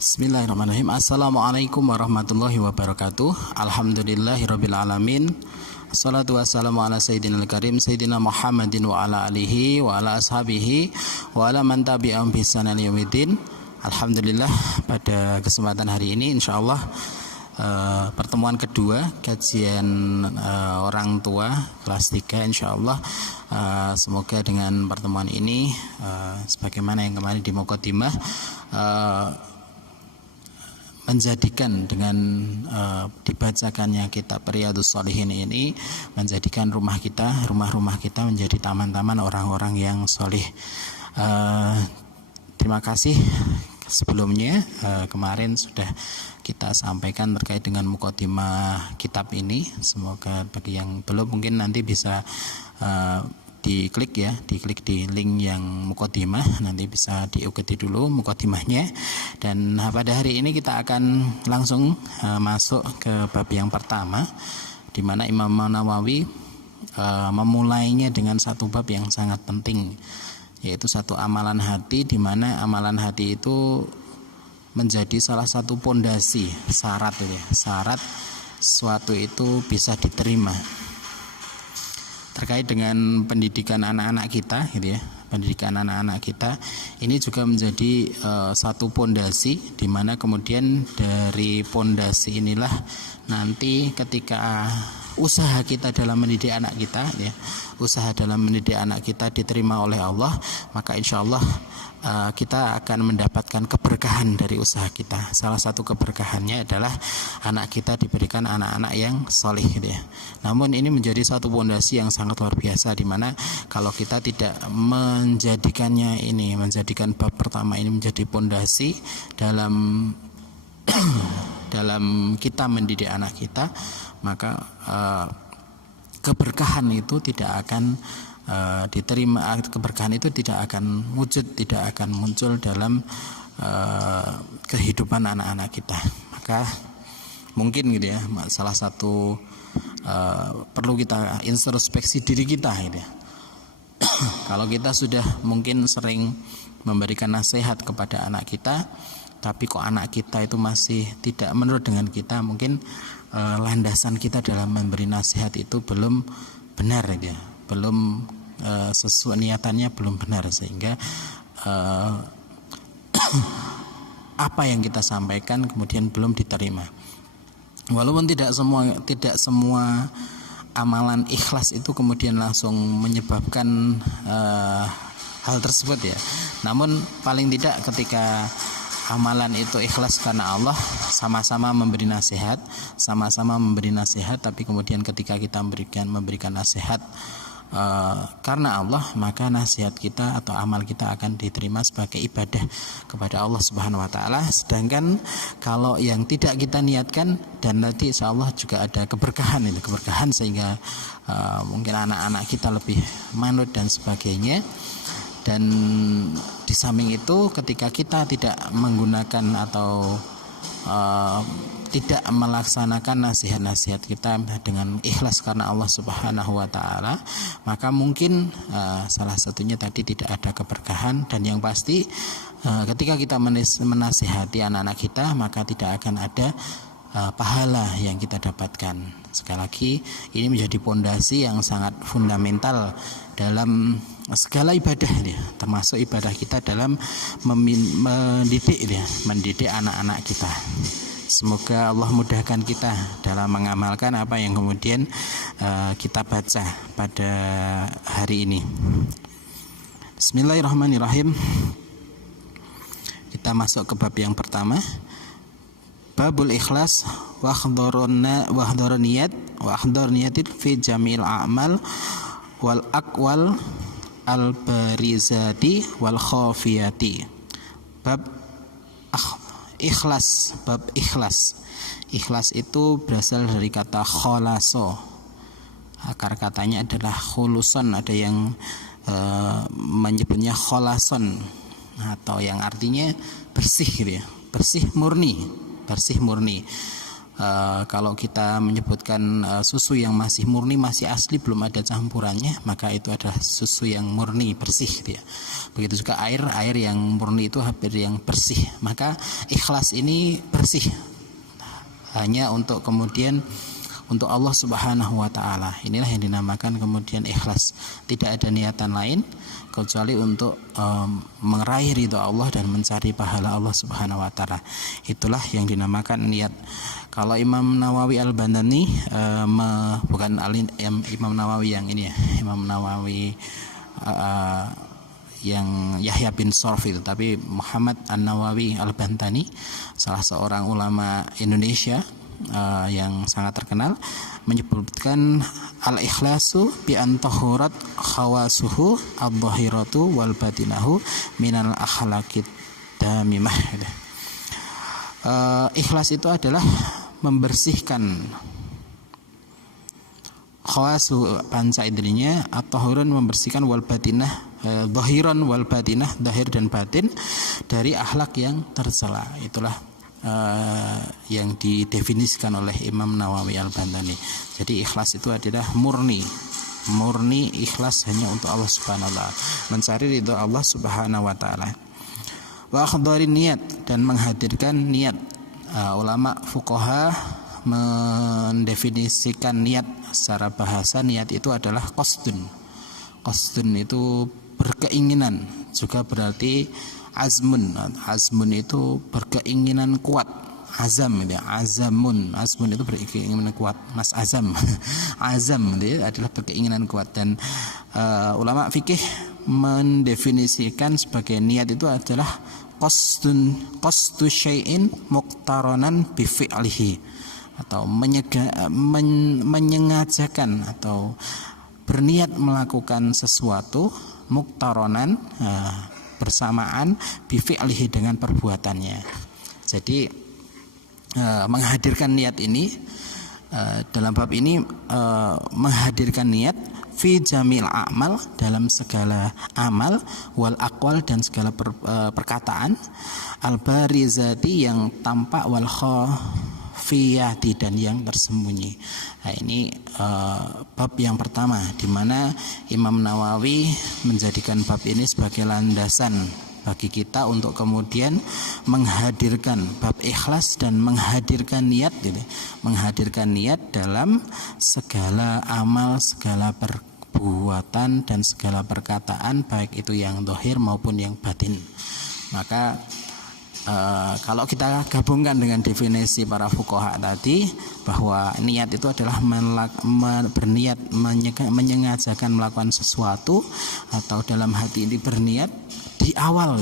Bismillahirrahmanirrahim. Assalamualaikum warahmatullahi wabarakatuh. Alhamdulillahirabbil alamin. Assalatu wassalamu ala sayyidinal karim sayyidina Muhammadin wa ala alihi wa ala ashabihi wa ala man tabi'ahum bi ihsan ila yaumil. Alhamdulillah, pada kesempatan hari ini insyaallah pertemuan kedua kajian orang tua kelas 3 insyaallah. Semoga dengan pertemuan ini sebagaimana yang kemarin di Muqaddimah menjadikan dengan dibacakannya kitab Riyadhus Shalihin ini menjadikan rumah rumah kita menjadi taman-taman orang-orang yang sholih. Terima kasih sebelumnya, kemarin sudah kita sampaikan terkait dengan Muqaddimah kitab ini. Semoga bagi yang belum mungkin nanti bisa diklik di link yang Muqaddimah, nanti bisa diikuti dulu Muqaddimahnya. Dan pada hari ini kita akan langsung masuk ke bab yang pertama, di mana Imam Nawawi memulainya dengan satu bab yang sangat penting, yaitu satu amalan hati, di mana amalan hati itu menjadi salah satu pondasi, syarat suatu itu bisa diterima. Terkait dengan pendidikan anak-anak kita pendidikan anak-anak kita ini juga menjadi satu pondasi, di mana kemudian dari pondasi inilah nanti ketika usaha kita dalam mendidik anak kita diterima oleh Allah, maka insya Allah kita akan mendapatkan keberkahan dari usaha kita. Salah satu keberkahannya adalah anak kita diberikan anak-anak yang solih Namun ini menjadi satu pondasi yang sangat luar biasa, di mana kalau kita tidak menjadikan bab pertama ini menjadi pondasi dalam kita mendidik anak kita, maka keberkahan itu tidak akan diterima, keberkahan itu tidak akan wujud, tidak akan muncul dalam kehidupan anak-anak kita. Maka mungkin salah satu perlu kita introspeksi diri kita Kalau kita sudah mungkin sering memberikan nasihat kepada anak kita, tapi kok anak kita itu masih tidak menurut dengan kita, mungkin landasan kita dalam memberi nasihat itu belum benar belum sesuai niatannya belum benar, sehingga apa yang kita sampaikan kemudian belum diterima. Walaupun tidak semua amalan ikhlas itu kemudian langsung menyebabkan hal tersebut namun paling tidak ketika amalan itu ikhlas karena Allah, sama-sama memberi nasihat, tapi kemudian ketika kita memberikan nasihat karena Allah, maka nasihat kita atau amal kita akan diterima sebagai ibadah kepada Allah Subhanahu wa taala. Sedangkan kalau yang tidak kita niatkan, dan nanti insyaallah juga ada keberkahan sehingga mungkin anak-anak kita lebih manut dan sebagainya. Dan di samping itu, ketika kita tidak menggunakan atau tidak melaksanakan nasihat-nasihat kita dengan ikhlas karena Allah Subhanahu wa taala, maka mungkin salah satunya tadi tidak ada keberkahan. Dan yang pasti ketika kita menasihati anak-anak kita, maka tidak akan ada pahala yang kita dapatkan. Sekali lagi, ini menjadi pondasi yang sangat fundamental dalam segala ibadah termasuk ibadah kita dalam mendidik anak-anak kita. Semoga Allah mudahkan kita dalam mengamalkan apa yang kemudian kita baca pada hari ini. Bismillahirrahmanirrahim. Kita masuk ke bab yang pertama, babul ikhlas wa akhdar niyatin fi jamil a'mal wal aqwal al barizati wal khafiyati. Bab ikhlas. Ikhlas itu berasal dari kata kholaso. Akar katanya adalah khuluson, ada yang menyebutnya kholason, atau yang artinya bersih bersih murni. Kalau kita menyebutkan susu yang masih murni, masih asli, belum ada campurannya, maka itu adalah susu yang murni, bersih gitu ya. Begitu juga air yang murni itu hampir yang bersih. Maka ikhlas ini bersih, hanya untuk kemudian untuk Allah Subhanahu wa taala. Inilah yang dinamakan kemudian ikhlas. Tidak ada niatan lain kecuali untuk meraih ridha Allah dan mencari pahala Allah Subhanahu wa taala. Itulah yang dinamakan niat. Kalau Imam Nawawi Al-Bantani bukan Imam Nawawi yang ini ya, Imam Nawawi yang Yahya bin Sharf itu, tapi Muhammad An-Nawawi Al-Bantani, salah seorang ulama Indonesia yang sangat terkenal, menyebutkan al-ikhlasu bi an tahurat khawasuhu adh-dhahiratu wal batinahu minal akhlaqid damimah. Ikhlas itu adalah membersihkan khawasu panca indrinya, at-tahurun membersihkan wal batinah, dhahiran wal batinah, zahir dan batin, dari akhlak yang tercela. Itulah yang didefinisikan oleh Imam Nawawi Al-Bantani. Jadi ikhlas itu adalah murni ikhlas hanya untuk Allah Subhanahu wa taala, mencari ridha Allah Subhanahu wa taala. Wa akhdharin niat, dan menghadirkan niat. Ulama fuqaha mendefinisikan niat secara bahasa. Niat itu adalah qasdun itu berkeinginan, juga berarti azmun itu berkeinginan kuat. Azam itu, azmun itu berkeinginan kuat. Mas azam itu adalah berkeinginan kuat. Dan ulama fikih mendefinisikan sebagai niat itu adalah qasdu syai'in muqtaranan bi fi'lihi, atau menyengajakan atau berniat melakukan sesuatu muqtaranan bersamaan bi fi'lihi, dengan perbuatannya. Jadi menghadirkan niat ini dalam bab ini menghadirkan niat fi jamil amal, dalam segala amal, wal aqwal, dan segala perkataan, al barizati, yang tampak, wal khafiyati, dan yang tersembunyi. Nah, ini bab yang pertama, di mana Imam Nawawi menjadikan bab ini sebagai landasan bagi kita untuk kemudian menghadirkan bab ikhlas dan menghadirkan niat gitu. Menghadirkan niat dalam segala amal, segala perbuatan, dan segala perkataan, baik itu yang zahir maupun yang batin. Maka kalau kita gabungkan dengan definisi para fuqaha tadi, bahwa niat itu adalah berniat, menyengajakan melakukan sesuatu, atau dalam hati ini berniat di awal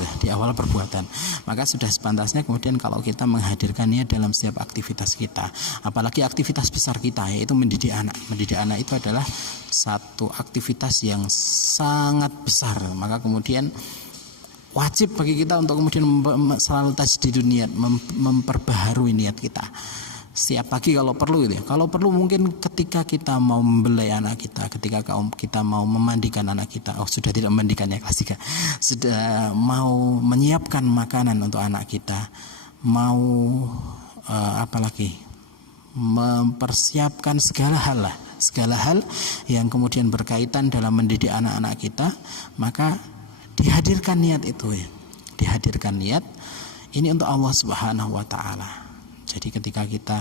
perbuatan, maka sudah sepantasnya kemudian kalau kita menghadirkan niat dalam setiap aktivitas kita, apalagi aktivitas besar kita, yaitu mendidik anak. Mendidik anak itu adalah satu aktivitas yang sangat besar, maka kemudian wajib bagi kita untuk kemudian selalu tajdidun niat, memperbaharui niat kita setiap pagi kalau perlu gitu ya. Kalau perlu mungkin ketika kita mau membelai anak kita, ketika kita mau memandikan anak kita, sudah tidak memandikannya kelas 3, sudah mau menyiapkan makanan untuk anak kita, mau apalagi mempersiapkan segala hal yang kemudian berkaitan dalam mendidik anak-anak kita, maka dihadirkan niat itu ya. Dihadirkan niat ini untuk Allah Subhanahu wa taala. Jadi ketika kita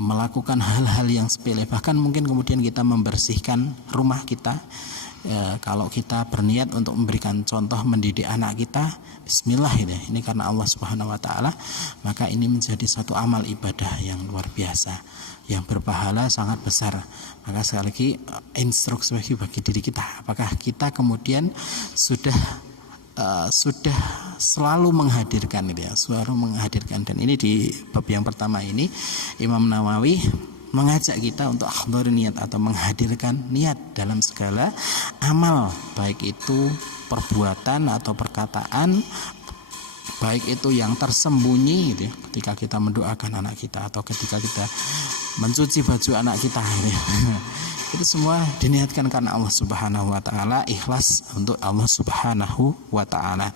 melakukan hal-hal yang sepele, bahkan mungkin kemudian kita membersihkan rumah kita, kalau kita berniat untuk memberikan contoh mendidik anak kita, bismillah ini karena Allah Subhanahu wa taala, maka ini menjadi satu amal ibadah yang luar biasa, yang berpahala sangat besar. Maka sekali lagi instruksi bagi diri kita, apakah kita kemudian sudah selalu menghadirkan dan ini di bab yang pertama ini Imam Nawawi mengajak kita untuk akhdhar niat, atau menghadirkan niat dalam segala amal, baik itu perbuatan atau perkataan, baik itu yang tersembunyi gitu ya, ketika kita mendoakan anak kita atau ketika kita mencuci baju anak kita gitu ya. Itu semua diniatkan karena Allah Subhanahu wa taala, ikhlas untuk Allah Subhanahu wa taala.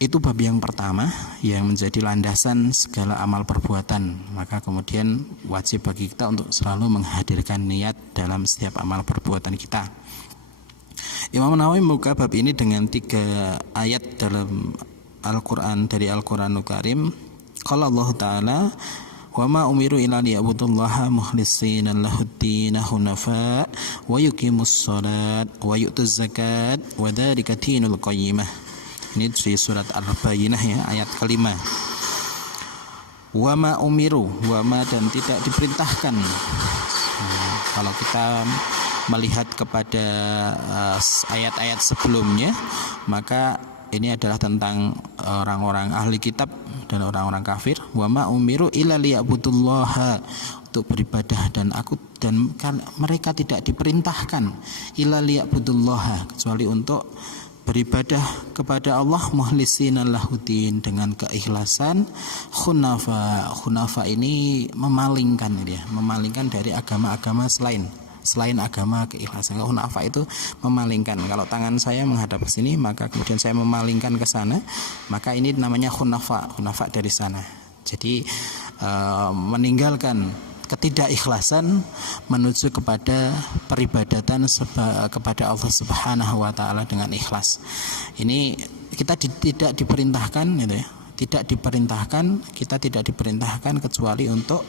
Itu bab yang pertama yang menjadi landasan segala amal perbuatan. Maka kemudian wajib bagi kita untuk selalu menghadirkan niat dalam setiap amal perbuatan kita. Imam Nawawi membuka bab ini dengan 3 ayat dalam Al-Quran, dari Al-Quranul Karim. Qala Allah Ta'ala, wa ma umiru illa liya'budullaha mukhlishina lahuddin hunafa wa yuqimus shalat wa yu'tuz zakat wa dzalika dinul qayyimah. Ini di surat Al-Bayyinah ya, ayat kelima. Wa ma umiru, wa ma dan tidak diperintahkan. Kalau kita melihat kepada ayat-ayat sebelumnya, maka ini adalah tentang orang-orang ahli kitab dan orang-orang kafir. Wa ma umiru illa liya'budullaha, untuk beribadah dan mereka tidak diperintahkan illa liya'budullaha, kecuali untuk beribadah kepada Allah mukhlishina lahuddin, dengan keikhlasan. Khunafa ini memalingkan dari agama-agama selain agama keikhlasan. Kalau hunafa itu memalingkan, kalau tangan saya menghadap ke sini maka kemudian saya memalingkan ke sana, maka ini namanya hunafa dari sana. Jadi meninggalkan ketidakikhlasan menuju kepada peribadatan kepada Allah Subhanahu wa taala dengan ikhlas. Ini kita tidak diperintahkan gitu ya. Kita tidak diperintahkan kecuali untuk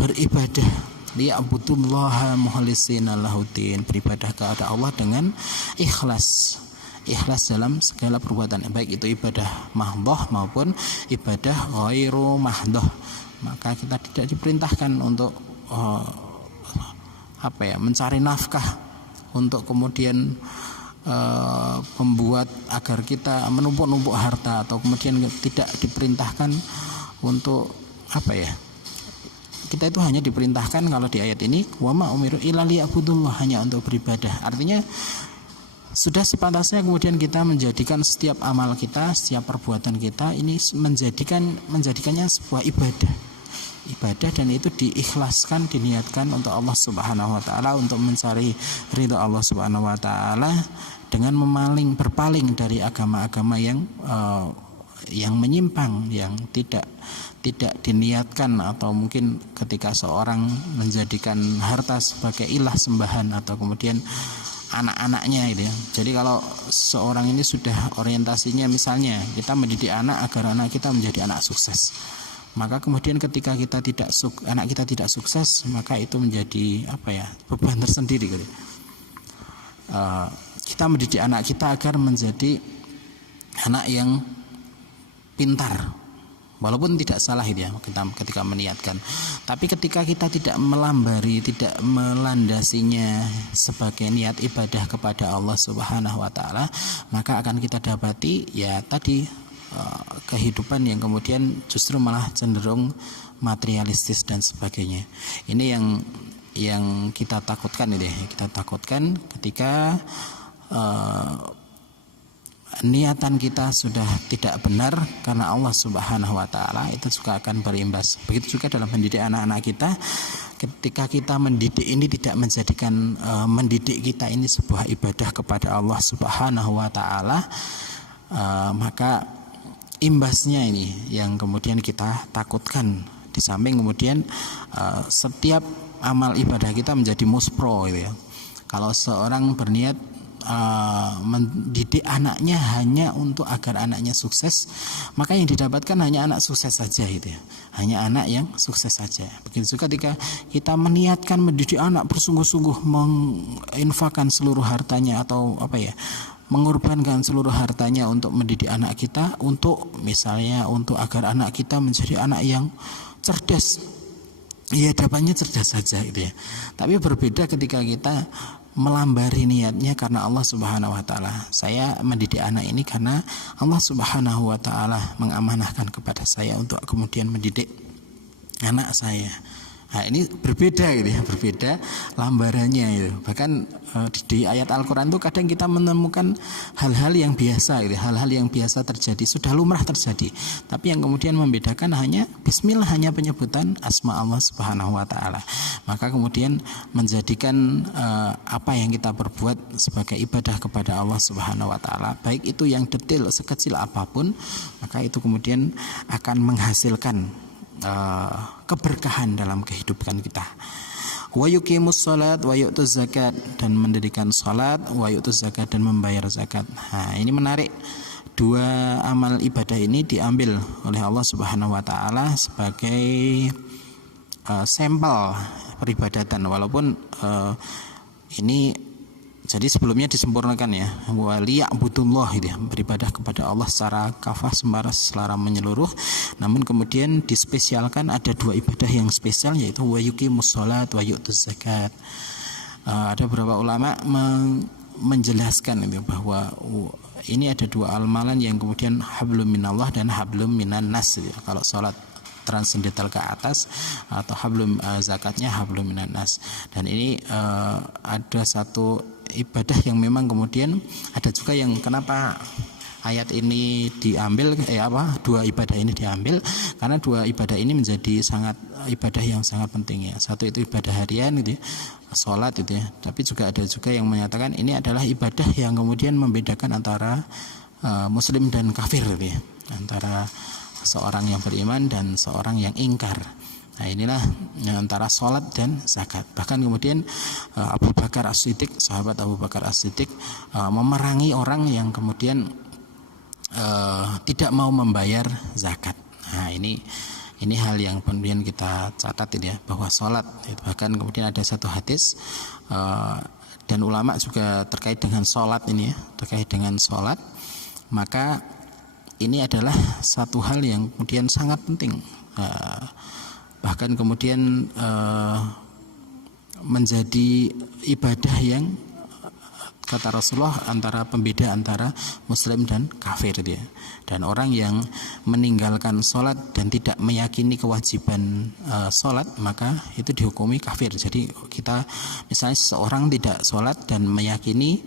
beribadah liya'budullaha mukhlishina lahuddin, beribadah kepada Allah dengan ikhlas dalam segala perbuatan, baik itu ibadah mahdhah maupun ibadah ghairu mahdhah. Maka kita tidak diperintahkan untuk mencari nafkah, untuk kemudian membuat agar kita menumpuk-numpuk harta, atau kemudian tidak diperintahkan untuk kita itu hanya diperintahkan kalau di ayat ini wa ma umiru illa liya'budullah, hanya untuk beribadah. Artinya sudah sepantasnya kemudian kita menjadikan setiap amal kita, setiap perbuatan kita ini menjadikannya sebuah ibadah, dan itu diikhlaskan, diniatkan untuk Allah Subhanahu wa taala, untuk mencari ridha Allah Subhanahu wa taala, dengan berpaling dari agama-agama yang menyimpang, yang tidak diniatkan, atau mungkin ketika seorang menjadikan harta sebagai ilah sembahan, atau kemudian anak-anaknya gitu ya. Jadi kalau seorang ini sudah orientasinya, misalnya kita mendidik anak agar anak kita menjadi anak sukses, maka kemudian ketika anak kita tidak sukses, maka itu menjadi beban tersendiri gitu. Kita mendidik anak kita agar menjadi anak yang pintar, walaupun tidak salah itu ya, kita ketika meniatkan. Tapi ketika kita tidak melandasinya sebagai niat ibadah kepada Allah Subhanahu wa taala, maka akan kita dapati ya tadi kehidupan yang kemudian justru malah cenderung materialistis dan sebagainya. Ini yang kita takutkan kita takutkan ketika niatan kita sudah tidak benar karena Allah Subhanahu wa taala, itu juga akan berimbas. Begitu juga dalam mendidik anak-anak kita, ketika kita mendidik ini tidak menjadikan mendidik kita ini sebuah ibadah kepada Allah Subhanahu wa taala, maka imbasnya ini yang kemudian kita takutkan. Di samping kemudian setiap amal ibadah kita menjadi muspro gitu ya. Kalau seorang berniat mendidik anaknya hanya untuk agar anaknya sukses, maka yang didapatkan hanya anak sukses saja gitu ya, hanya anak yang sukses saja. Begitu juga ketika kita meniatkan mendidik anak bersungguh-sungguh, menginfakkan seluruh hartanya, atau mengorbankan seluruh hartanya untuk mendidik anak kita, untuk misalnya untuk agar anak kita menjadi anak yang cerdas, ya dapatnya cerdas saja gitu ya. Tapi berbeda ketika kita melambari niatnya karena Allah Subhanahu wa taala. Saya mendidik anak ini karena Allah Subhanahu wa taala mengamanahkan kepada saya untuk kemudian mendidik anak saya Nah, ini berbeda gitu ya, berbeda lambarannya itu. Bahkan di ayat Al-Qur'an itu kadang kita menemukan hal-hal yang biasa gitu, hal-hal yang biasa terjadi, sudah lumrah terjadi. Tapi yang kemudian membedakan hanya bismillah, hanya penyebutan asma Allah Subhanahu wa taala. Maka kemudian menjadikan apa yang kita perbuat sebagai ibadah kepada Allah Subhanahu wa taala, baik itu yang detail sekecil apapun, maka itu kemudian akan menghasilkan keberkahan dalam kehidupan kita. Wa yuqimus shalat wa yu'tuz zakat, dan mendirikan salat, wa yu'tuz zakat, dan membayar zakat. Nah, ini menarik. Dua amal ibadah ini diambil oleh Allah Subhanahu wa taala sebagai sampel peribadatan, walaupun ini jadi sebelumnya disempurnakan ya, waliya'budullah itu ya, beribadah kepada Allah secara kafah secara menyeluruh. Namun kemudian dispesialkan ada dua ibadah yang spesial, yaitu wa yuqimus shalat wa yu'tuz zakat. Ada beberapa ulama menjelaskan itu bahwa ini ada dua amalan yang kemudian hablum minallah dan hablum minan nas ya. Kalau salat transendental ke atas, atau hablum zakatnya hablum minan nas. Dan ini ada satu ibadah yang memang kemudian ada juga yang kenapa ayat ini diambil, dua ibadah ini diambil, karena dua ibadah ini menjadi sangat ibadah yang sangat penting ya. Satu itu ibadah harian gitu ya, sholat gitu ya, tapi juga ada juga yang menyatakan ini adalah ibadah yang kemudian membedakan antara muslim dan kafir gitu ya, antara seorang yang beriman dan seorang yang ingkar. Nah, inilah antara sholat dan zakat. Bahkan kemudian Abu Bakar As-Siddiq, sahabat Abu Bakar As-Siddiq, memerangi orang yang kemudian tidak mau membayar zakat. Nah, ini hal yang kemudian kita catat ini ya, bahwa sholat, bahkan kemudian ada satu hadis dan ulama juga terkait dengan sholat ini ya, terkait dengan sholat, maka ini adalah satu hal yang kemudian sangat penting, bahkan kemudian menjadi ibadah yang kata Rasulullah antara pembeda antara muslim dan kafir dia. Dan orang yang meninggalkan sholat dan tidak meyakini kewajiban sholat, maka itu dihukumi kafir. Jadi kita misalnya seseorang tidak sholat dan meyakini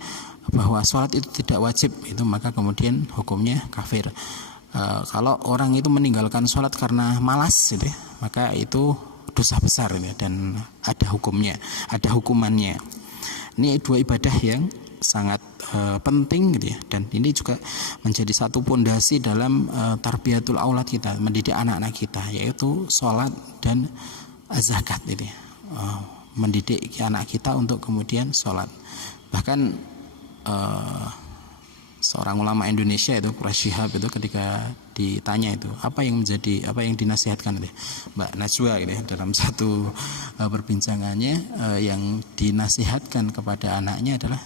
bahwa sholat itu tidak wajib, itu maka kemudian hukumnya kafir. Kalau orang itu meninggalkan sholat karena malas gitu ya, maka itu dosa besar gitu ya, dan ada hukumnya, ada hukumannya. Ini dua ibadah yang sangat penting gitu ya, dan ini juga menjadi satu pondasi dalam tarbiyatul aulad kita, mendidik anak-anak kita, yaitu sholat dan zakat gitu ya. Mendidik anak kita untuk kemudian sholat. Bahkan seorang ulama Indonesia itu Quraish Shihab itu ketika ditanya itu apa yang dinasihatkan itu Mbak Najwa gitu ya, dalam satu perbincangannya yang dinasihatkan kepada anaknya adalah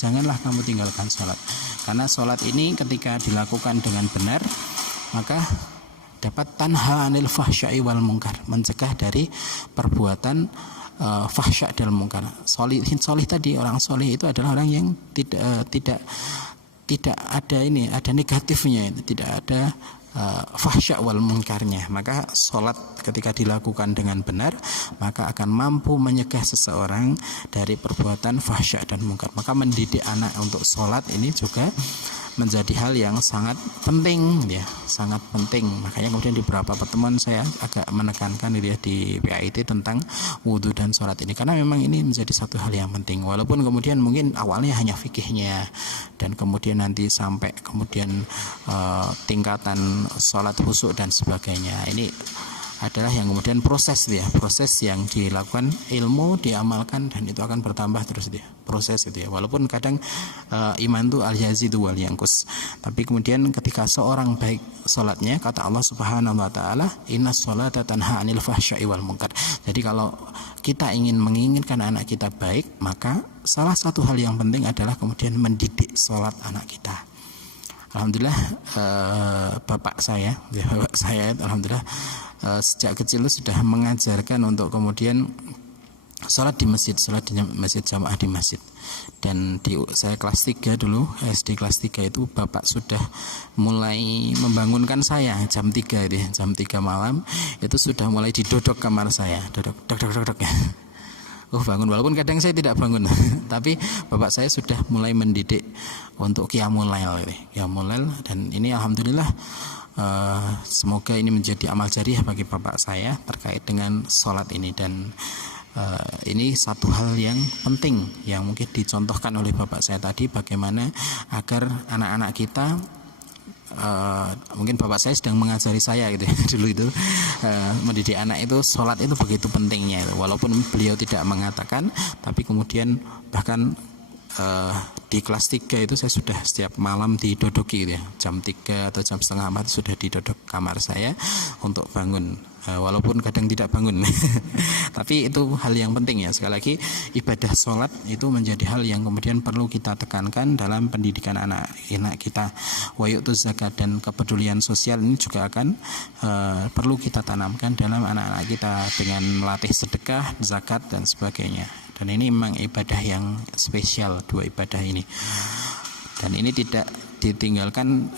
janganlah kamu tinggalkan sholat, karena sholat ini ketika dilakukan dengan benar maka dapat tanha anil fahsya'i wal munkar, mencegah dari perbuatan fahsya dan mungkar. Solih tadi, orang solih itu adalah orang yang tidak ada negatifnya, tidak ada fahsya wal munkarnya. Maka sholat ketika dilakukan dengan benar maka akan mampu menyegah seseorang dari perbuatan fahsya dan mungkar. Maka mendidik anak untuk sholat ini juga menjadi hal yang sangat penting ya, sangat penting. Makanya kemudian di beberapa pertemuan saya agak menekankan ya di PAIT tentang wudhu dan sholat ini, karena memang ini menjadi satu hal yang penting. Walaupun kemudian mungkin awalnya hanya fikihnya, dan kemudian nanti sampai kemudian tingkatan sholat khusyuk dan sebagainya. Ini adalah yang kemudian proses yang dilakukan, ilmu diamalkan, dan itu akan bertambah terus proses itu ya. Walaupun kadang iman itu al-yazidu wal yanqus, tapi kemudian ketika seorang baik sholatnya, kata Allah Subhanahu wa taala, innas sholata tanha 'anil fahsya'i wal munkar. Jadi kalau kita menginginkan anak kita baik, maka salah satu hal yang penting adalah kemudian mendidik sholat anak kita. Alhamdulillah bapak saya alhamdulillah sejak kecil sudah mengajarkan untuk kemudian sholat di masjid jamaah di masjid. Dan saya kelas 3 dulu, SD kelas 3 itu bapak sudah mulai membangunkan saya jam 3 itu ya, jam 3 malam itu sudah mulai didodok kamar saya, dodok ya. Bangun, walaupun kadang saya tidak bangun tapi bapak saya sudah mulai mendidik untuk qiyamul lail dan ini alhamdulillah semoga ini menjadi amal jariah bagi bapak saya terkait dengan sholat ini. Dan ini satu hal yang penting yang mungkin dicontohkan oleh bapak saya tadi, bagaimana agar anak-anak kita mungkin bapak saya sedang mengajari saya gitu ya, dulu itu mendidik anak itu sholat itu begitu pentingnya, walaupun beliau tidak mengatakan, tapi kemudian bahkan di kelas 3 itu saya sudah setiap malam didodoki gitu ya, jam 3 atau jam setengah 4 sudah didodok kamar saya untuk bangun, walaupun kadang tidak bangun tapi itu hal yang penting ya. Sekali lagi, ibadah sholat itu menjadi hal yang kemudian perlu kita tekankan dalam pendidikan anak-anak kita. Wa yu'tuz zakat, dan kepedulian sosial ini juga akan perlu kita tanamkan dalam anak-anak kita dengan melatih sedekah, zakat dan sebagainya. Dan ini memang ibadah yang spesial, dua ibadah ini. Dan ini tidak ditinggalkan,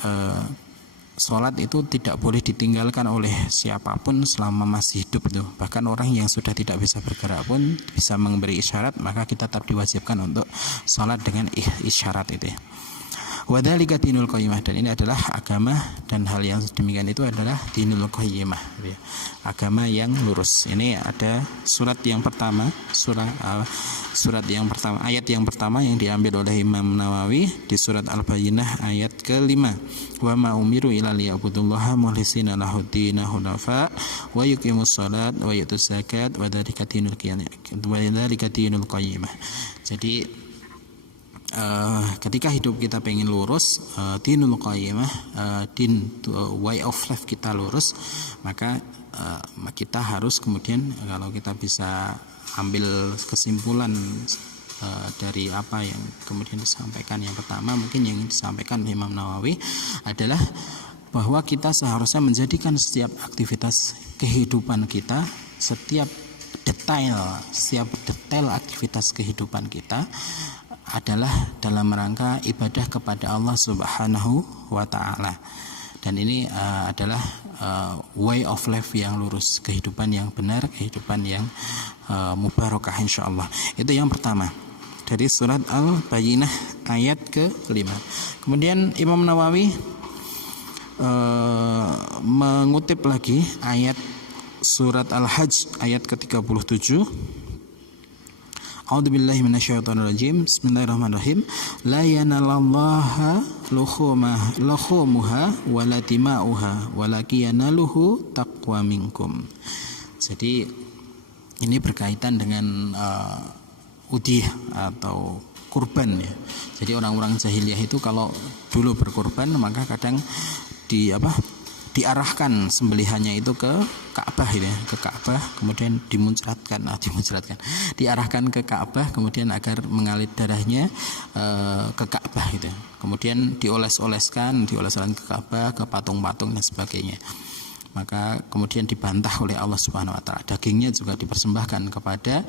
sholat itu tidak boleh ditinggalkan oleh siapapun selama masih hidup itu. Bahkan orang yang sudah tidak bisa bergerak pun bisa memberi isyarat, maka kita tetap diwajibkan untuk sholat dengan isyarat itu ya. Wadzalika dinul qayyimah, dan ini adalah agama, dan hal yang demikian itu adalah dinul qayyimah, agama yang lurus. Ini ada surat yang pertama, ayat yang pertama yang diambil oleh Imam Nawawi di surat Al-Bayyinah ayat ke-5. Wa ma umiru illa liya'budullaha mukhlishina lahuddin hunafa wa yuqimus shalat wa yutuz zakat wa dzalika dinul qayyimah. Jadi ketika hidup kita pengen lurus, dinul qayyimah, way of life kita lurus, maka kita harus kemudian, kalau kita bisa ambil kesimpulan dari apa yang kemudian disampaikan, yang pertama mungkin yang disampaikan Imam Nawawi adalah bahwa kita seharusnya menjadikan setiap aktivitas kehidupan kita, setiap detail aktivitas kehidupan kita adalah dalam rangka ibadah kepada Allah Subhanahu wa ta'ala. Dan ini adalah way of life yang lurus, kehidupan yang benar, kehidupan yang mubarakah insyaallah. Itu yang pertama dari surat Al-Bayyinah ayat ke-5. Kemudian Imam Nawawi mengutip lagi ayat surat Al-Hajj ayat ke-37. A'udzubillahi minasyaitonirrajim. Bismillahirrahmanirrahim. La yanalallaha luhumuha wala dima'uha walakin yanaluhu taqwa minkum. Jadi ini berkaitan dengan udhiyah atau kurban ya. Jadi orang-orang jahiliyah itu kalau dulu berkurban maka kadang diarahkan sembelihannya itu ke Ka'bah ya, ke Ka'bah, kemudian dimuncratkan, diarahkan ke Ka'bah, kemudian agar mengalir darahnya ke Ka'bah itu. Kemudian dioles-oleskan ke Ka'bah, ke patung-patung dan sebagainya. Maka kemudian dibantah oleh Allah Subhanahu wa taala. Dagingnya juga dipersembahkan kepada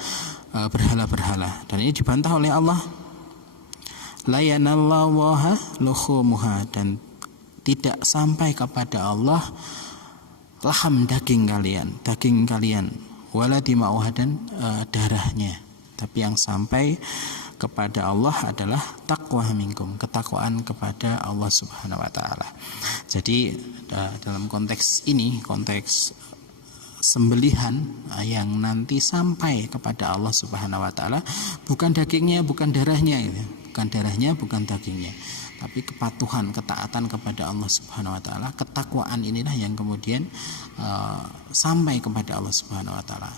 berhala-berhala. Dan ini dibantah oleh Allah. La yanallahu luhumuha, dan tidak sampai kepada Allah laham daging kalian wala dima'uha, dan darahnya, tapi yang sampai kepada Allah adalah taqwa minkum, ketakwaan kepada Allah Subhanahu wa taala. Jadi dalam konteks ini, konteks sembelihan yang nanti sampai kepada Allah Subhanahu wa taala, bukan dagingnya, bukan darahnya, bukan dagingnya, tapi kepatuhan, ketaatan kepada Allah Subhanahu wa taala, ketakwaan inilah yang kemudian sampai kepada Allah Subhanahu wa taala.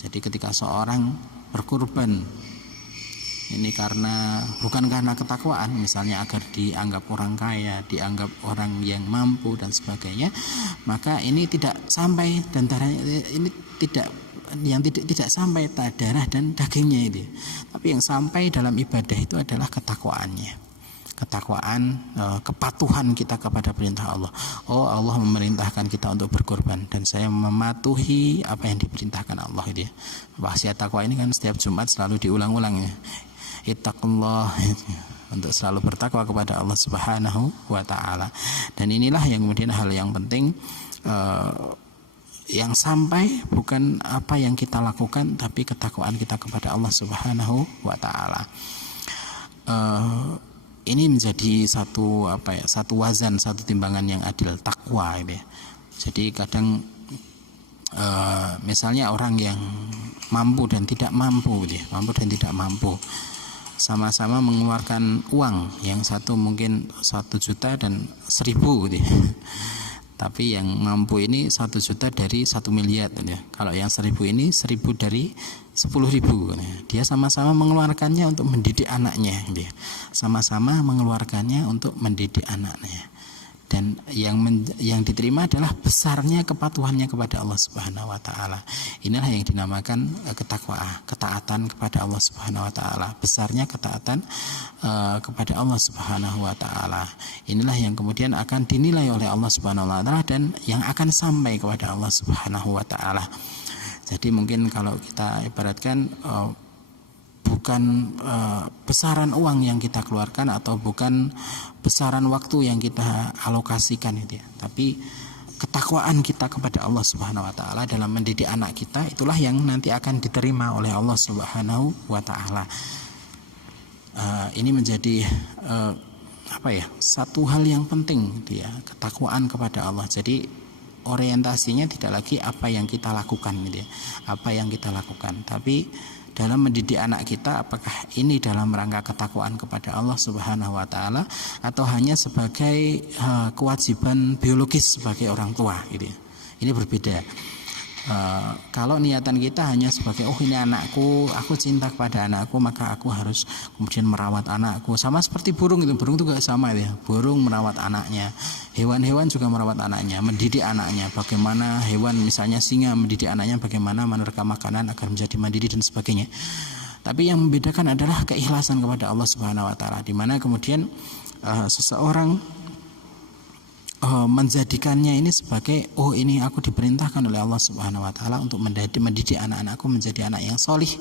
Jadi ketika seorang berkurban ini bukan karena ketakwaan, misalnya agar dianggap orang kaya, dianggap orang yang mampu dan sebagainya, maka ini tidak sampai, dan darahnya ini tidak sampai darah dan dagingnya itu. Tapi yang sampai dalam ibadah itu adalah ketakwaannya. ketakwaan, kepatuhan kita kepada perintah Allah. Oh, Allah memerintahkan kita untuk berkorban dan saya mematuhi apa yang diperintahkan Allah itu ya. Wasiat takwa ini kan setiap Jumat selalu diulang-ulang ya. Ittaqullah, untuk selalu bertakwa kepada Allah Subhanahu wa taala. Dan inilah yang kemudian hal yang penting, yang sampai bukan apa yang kita lakukan tapi ketakwaan kita kepada Allah Subhanahu wa taala. Ini menjadi satu wazan, satu timbangan yang adil, takwa ini. Jadi kadang misalnya orang yang mampu dan tidak mampu gitu ya, sama-sama mengeluarkan uang, yang satu mungkin 1 juta dan 1.000 gitu ya. Tapi yang mampu ini 1 juta dari 1 miliar gitu ya. Kalau yang 1.000 ini 1.000 dari 10.000 gitu ya. Dia sama-sama mengeluarkannya untuk mendidik anaknya gitu ya. Sama-sama mengeluarkannya untuk mendidik anaknya. Dan yang diterima adalah besarnya kepatuhannya kepada Allah Subhanahu wa taala. Inilah yang dinamakan ketaatan kepada Allah Subhanahu wa taala. Besarnya ketaatan kepada Allah Subhanahu wa taala. Inilah yang kemudian akan dinilai oleh Allah Subhanahu wa taala dan yang akan sampai kepada Allah Subhanahu wa taala. Jadi mungkin kalau kita ibaratkan bukan besaran uang yang kita keluarkan atau bukan besaran waktu yang kita alokasikan itu ya, tapi ketakwaan kita kepada Allah Subhanahu wa taala dalam mendidik anak kita, itulah yang nanti akan diterima oleh Allah Subhanahu wa taala. Ini menjadi satu hal yang penting dia, ketakwaan kepada Allah. Jadi orientasinya tidak lagi apa yang kita lakukan gitu ya, tapi dalam mendidik anak kita, apakah ini dalam rangka ketakwaan kepada Allah Subhanahu wa taala atau hanya sebagai kewajiban biologis sebagai orang tua gitu ya. Ini berbeda. Kalau niatan kita hanya sebagai ini anakku, aku cinta kepada anakku, maka aku harus kemudian merawat anakku. Sama seperti burung itu, burung juga sama ya. Burung merawat anaknya, hewan-hewan juga merawat anaknya, mendidik anaknya. Bagaimana hewan misalnya singa mendidik anaknya, bagaimana menerka makanan agar menjadi mandiri dan sebagainya. Tapi yang membedakan adalah keikhlasan kepada Allah Subhanahu wa taala, di mana kemudian seseorang menjadikannya ini sebagai ini aku diperintahkan oleh Allah Subhanahu wa taala untuk mendidik anak-anakku menjadi anak yang solih,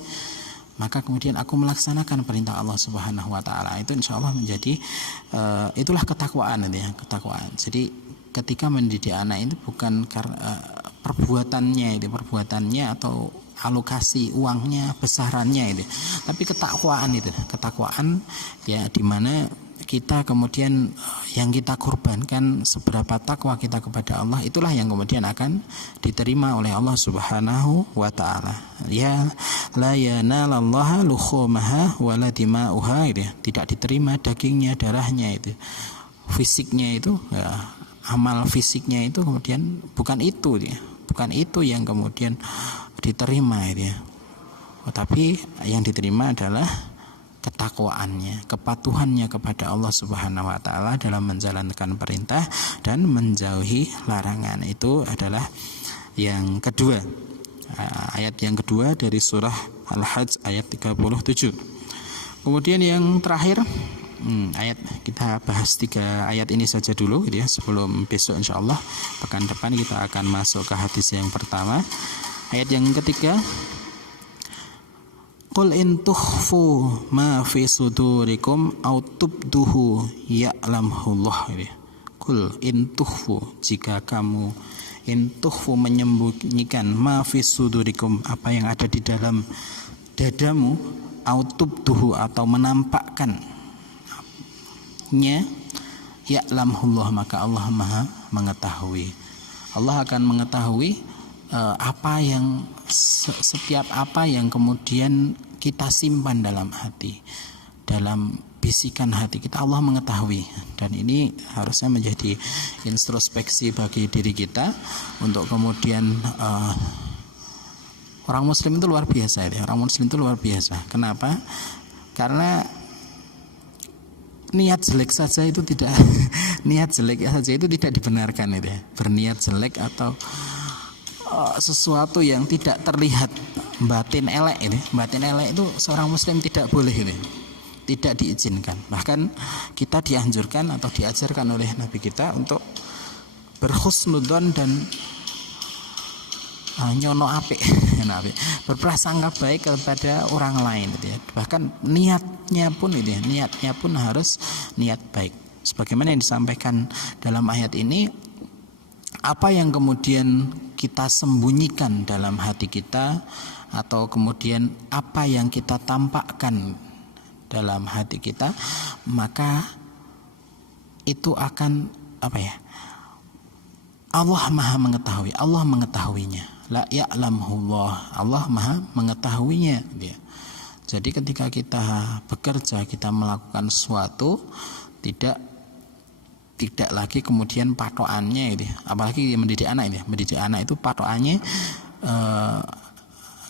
maka kemudian aku melaksanakan perintah Allah Subhanahu wa taala. Itu insyaallah menjadi itulah ketakwaan itu ya, ketakwaan. Jadi ketika mendidik anak itu bukan perbuatannya atau alokasi uangnya, besarannya itu, tapi ketakwaan ya, di mana kita kemudian yang kita korbankan, seberapa takwa kita kepada Allah, itulah yang kemudian akan diterima oleh Allah Subhanahu wa taala. Ya la yanalallaha luhumaha wala dima'uha gitu ya. Tidak diterima dagingnya, darahnya itu, fisiknya itu ya, amal fisiknya itu kemudian bukan itu yang kemudian diterima itu ya. Tapi yang diterima adalah ketakwaannya, kepatuhannya kepada Allah Subhanahu wa taala dalam menjalankan perintah dan menjauhi larangan. Itu adalah yang kedua. Ayat yang kedua dari surah Al-Hajj ayat 37. Kemudian yang terakhir, ayat kita bahas 3 ayat ini saja dulu gitu ya, sebelum besok insyaallah pekan depan kita akan masuk ke hadis yang pertama. Ayat yang ketiga, Qul in tukhfu ma fi sudurikum aw tubduhu ya'lamullah. Qul in tukhfu, jika kamu menyembunyikan ma fi sudurikum, apa yang ada di dalam dadamu, aw tubduhu, atau menampakkannya, ya'lamullah, maka Allah Maha mengetahui. Allah akan mengetahui setiap apa yang kemudian kita simpan dalam hati, dalam bisikan hati kita, Allah mengetahui. Dan ini harusnya menjadi introspeksi bagi diri kita untuk kemudian orang muslim itu luar biasa ya. Orang muslim itu luar biasa. Kenapa? Karena niat jelek saja itu tidak dibenarkan itu ya. Berniat jelek atau sesuatu yang tidak terlihat, batin elek itu seorang muslim tidak boleh ini. tidak diizinkan. Bahkan kita dianjurkan atau diajarkan oleh Nabi kita untuk berhusnudzon dan nyono apik, berprasangka baik kepada orang lain gitu ya. Bahkan niatnya pun harus niat baik. Sebagaimana yang disampaikan dalam ayat ini, apa yang kemudian kita sembunyikan dalam hati kita atau kemudian apa yang kita tampakkan dalam hati kita, maka itu akan Allah Maha mengetahui, Allah mengetahuinya. La ya'lamullah, Allah Maha mengetahuinya dia. Jadi ketika kita bekerja, kita melakukan sesuatu, tidak lagi kemudian patokannya itu, apalagi mendidik anak ini. Mendidik anak itu patokannya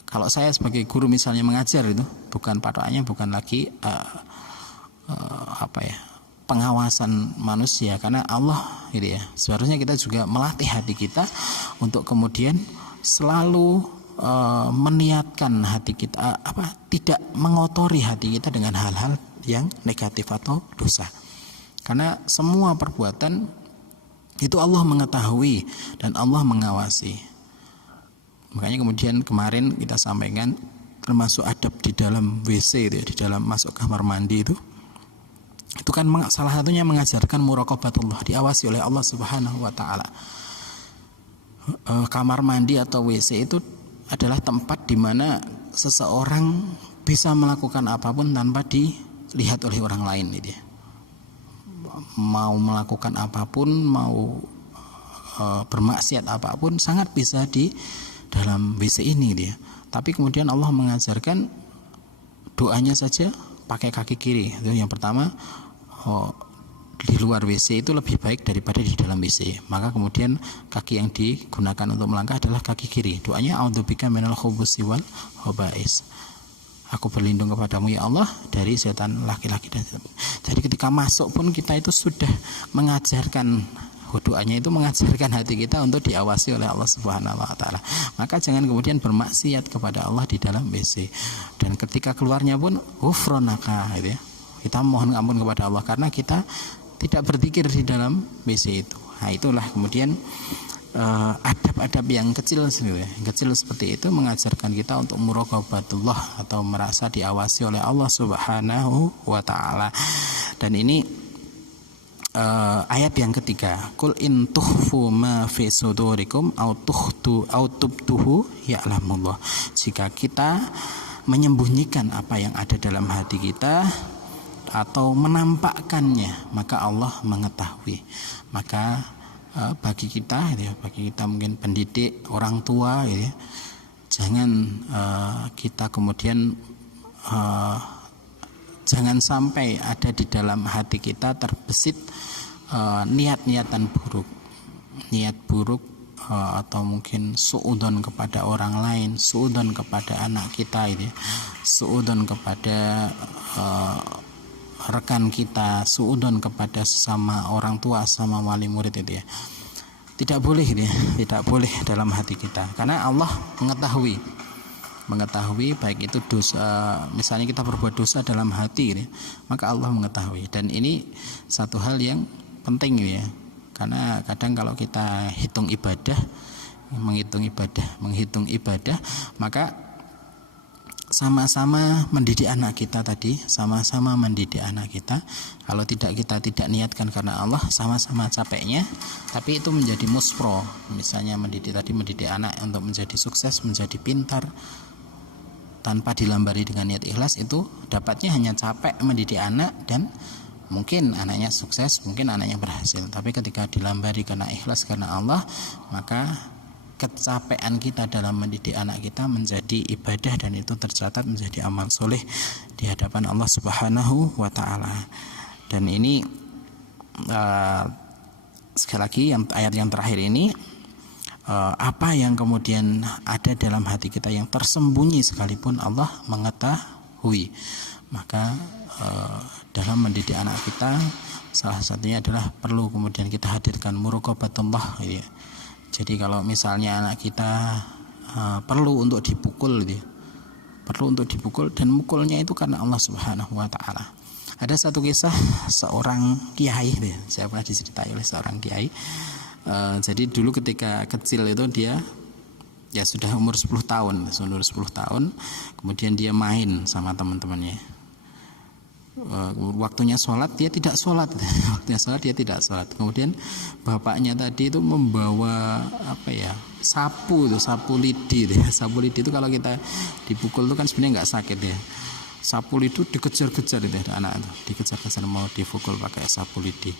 kalau saya sebagai guru misalnya mengajar itu bukan patokannya, bukan lagi pengawasan manusia, karena Allah gitu ya. Seharusnya kita juga melatih hati kita untuk kemudian selalu meniatkan hati kita tidak mengotori hati kita dengan hal-hal yang negatif atau dosa. Karena semua perbuatan itu Allah mengetahui dan Allah mengawasi. Makanya kemudian kemarin kita sampaikan termasuk adab di dalam WC itu ya, di dalam masuk kamar mandi itu kan salah satunya mengajarkan muraqabatullah, diawasi oleh Allah Subhanahu wa taala. Kamar mandi atau WC itu adalah tempat di mana seseorang bisa melakukan apapun tanpa dilihat oleh orang lain gitu ya. Mau melakukan apapun, mau bermaksiat apapun sangat bisa di dalam WC ini dia. Tapi kemudian Allah mengajarkan doanya saja pakai kaki kiri. Itu yang pertama, di luar WC itu lebih baik daripada di dalam WC. Maka kemudian kaki yang digunakan untuk melangkah adalah kaki kiri. Doanya a'udzubika minal khubusi wal khaba'is. Aku berlindung kepadamu ya Allah dari setan laki-laki dan setan. Jadi ketika masuk pun kita itu sudah mengajarkan, doanya itu mengajarkan hati kita untuk diawasi oleh Allah Subhanahu wa taala. Maka jangan kemudian bermaksiat kepada Allah di dalam WC. Dan ketika keluarnya pun ghufranaka gitu ya. Kita mohon ampun kepada Allah karena kita tidak berzikir di dalam WC itu. Nah, itulah kemudian adab-adab yang kecil seperti itu mengajarkan kita untuk muraqabatullah atau merasa diawasi oleh Allah Subhanahu wa taala. Dan ini ayat yang ketiga, qul in tukhfu ma fi sudurikum aw tubtuhu ya'lamullah. Jika kita menyembunyikan apa yang ada dalam hati kita atau menampakkannya, maka Allah mengetahui. Maka bagi kita mungkin pendidik, orang tua ya, jangan kita kemudian jangan sampai ada di dalam hati kita terbesit niat-niatan buruk, niat buruk atau mungkin suudzon kepada orang lain, suudzon kepada anak kita itu, suudzon kepada rekan kita, suudzon kepada sesama orang tua, sama wali murid itu ya. Tidak boleh gitu ya, tidak boleh dalam hati kita, karena Allah mengetahui baik itu dosa, misalnya kita berbuat dosa dalam hati gitu, maka Allah mengetahui. Dan ini satu hal yang penting gitu ya, karena kadang kalau kita menghitung ibadah, maka sama-sama mendidik anak kita tadi, sama-sama mendidik anak kita. Kalau kita tidak niatkan karena Allah, sama-sama capeknya, tapi itu menjadi muspro. Misalnya mendidik anak untuk menjadi sukses, menjadi pintar, tanpa dilambari dengan niat ikhlas, itu dapatnya hanya capek mendidik anak dan mungkin anaknya sukses, mungkin anaknya berhasil. Tapi ketika dilambari karena ikhlas karena Allah, maka kecapean kita dalam mendidik anak kita menjadi ibadah dan itu tercatat menjadi amal soleh di hadapan Allah Subhanahu wa taala. Dan ini sekali lagi ayat yang terakhir ini, apa yang kemudian ada dalam hati kita yang tersembunyi sekalipun Allah mengetahui. Maka dalam mendidik anak kita salah satunya adalah perlu kemudian kita hadirkan muraqabatullah gitu ya. Jadi kalau misalnya anak kita perlu untuk dipukul gitu, perlu untuk dipukul, dan mukulnya itu karena Allah Subhanahu wa taala. Ada satu kisah seorang kiai, saya pernah diceritai oleh seorang kiai. Jadi dulu ketika kecil itu dia ya sudah umur 10 tahun, kemudian dia main sama teman-temannya. Waktunya sholat dia tidak sholat, kemudian bapaknya tadi itu membawa sapu lidi. Sapu lidi itu kalau kita dipukul itu kan sebenarnya nggak sakit ya. Sapu lidi dikejar-kejar itu anak itu, dikejar-kejar mau dipukul pakai sapu lidi.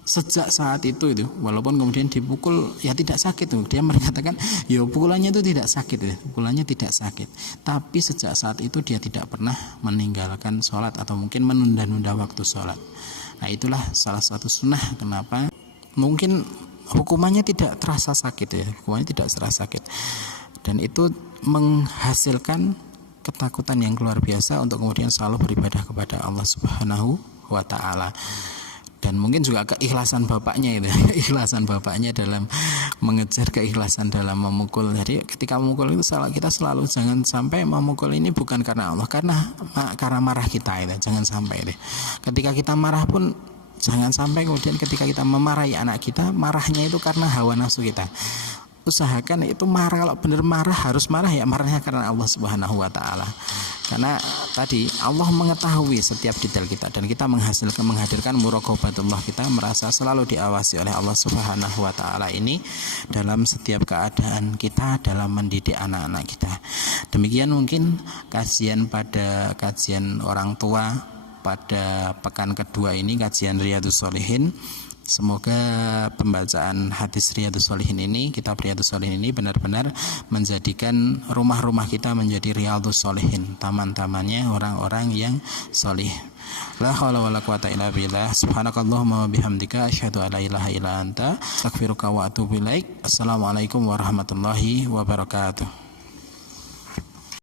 Sejak saat itu walaupun kemudian dipukul ya tidak sakit tuh, dia mengatakan ya pukulannya itu tidak sakit, tapi sejak saat itu dia tidak pernah meninggalkan sholat atau mungkin menunda-nunda waktu sholat. Nah itulah salah satu sunnah kenapa mungkin hukumannya tidak terasa sakit dan itu menghasilkan ketakutan yang luar biasa untuk kemudian selalu beribadah kepada Allah Subhanahu wa Ta'ala. Dan mungkin juga keikhlasan bapaknya dalam mengejar keikhlasan dalam memukul. Jadi ketika memukul itu kita selalu jangan sampai memukul ini bukan karena Allah, karena marah kita itu, jangan sampai deh. Ketika kita marah pun jangan sampai kemudian ketika kita memarahi anak kita, marahnya itu karena hawa nafsu kita. Usahakan itu marah, kalau benar marah harus marah ya marahnya karena Allah Subhanahu wa Ta'ala. Karena tadi Allah mengetahui setiap detail kita dan kita menghadirkan muraqabatullah, kita merasa selalu diawasi oleh Allah Subhanahu wa Ta'ala ini dalam setiap keadaan kita dalam mendidik anak-anak kita. Demikian mungkin kajian orang tua pada pekan kedua ini, kajian Riyadhus Shalihin. Semoga pembacaan hadis Riyadhus Shalihin ini, kitab Riyadhus Shalihin ini benar-benar menjadikan rumah-rumah kita menjadi Riyadhus Shalihin, taman-tamannya orang-orang yang sholih. La haula wala quwata illa billah. Subhanakallahumma wa bihamdika asyhadu an la ilaha illa anta astaghfiruka wa atubu ilaik. Assalamualaikum warahmatullahi wabarakatuh.